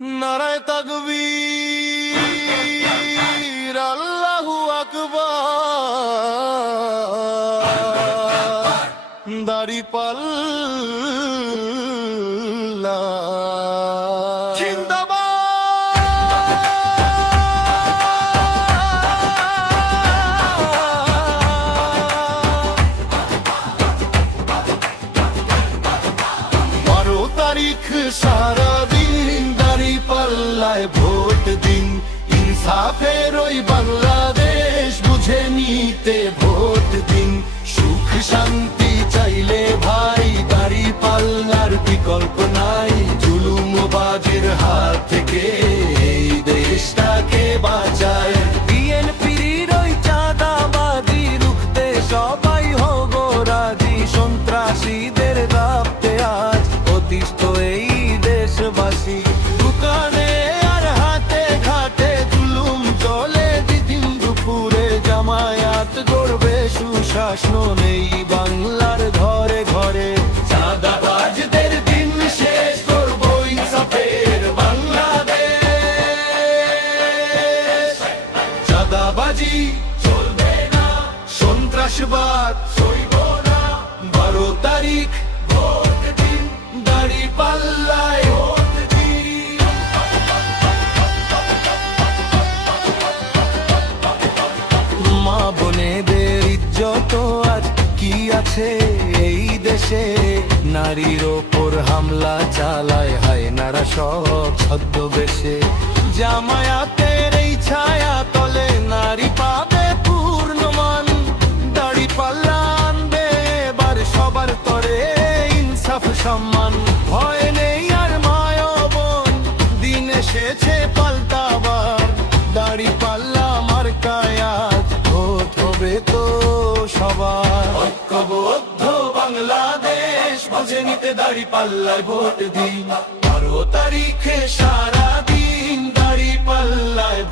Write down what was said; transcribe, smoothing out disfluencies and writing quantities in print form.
নারায়ে তাকবীর, আল্লাহু আকবার। দাড়িপাল্লা তারিখ সারাদিন দাড়িপাল্লায় ভোট দিন। ইনসাফের ওই বাংলাদেশ বুঝে নিতে ভোট দিন। সুখ শান্তি চাইলে ভাই দাড়িপাল্লার বিকল্প নাই। জুলুমবাজের হাত থেকে এই দেশটাকে বাঁচায়। বিএনপির ওই চাঁদাবাজি রুখতে সবাই হব রাজি। সন্ত্রাসীদের দাপতে আজ অতিষ্ঠ এই দেশবাসী। দোকানে আর হাতে ঘাটে জুলুম চলে দিন দুপুরে। জামায়াত গড়বে সুশাসন এই বাংলার ঘরে ঘরে। চাঁদাবাজদের দিন শেষ করব ইনসাফের বাংলাদেশ। চাঁদাবাজি চলবে না, সন্ত্রাসবাদ সইব না। 12 তারিখ ভোট দিন, দাড়িপাল্লায় ভোট দিন। মা বোনেদের ইজ্জত আজ কি আছে এই দেশে? নারীর ওপর হামলা চালায় হায়নারা সব ছদ্মবেশে। জামায়াতের এই ছায়া তলে নারী পাবে পূর্ণ মান। দাড়িপাল্লা আনবে এবার সবার তরে ইনসাফ সম্মান। ভয় নেই আর মায় বোন, দিন এসেছে পাল্টাবার। দাড়িপাল্লা মার্কায় আজ ভোট হবে তো সবার। ঐক্যবদ্ধ বাংলাদেশ বুঝে নিতে দাড়িপাল্লায় ভোট দিন। 12 তারিখে সারাদিন দাড়িপাল্লায়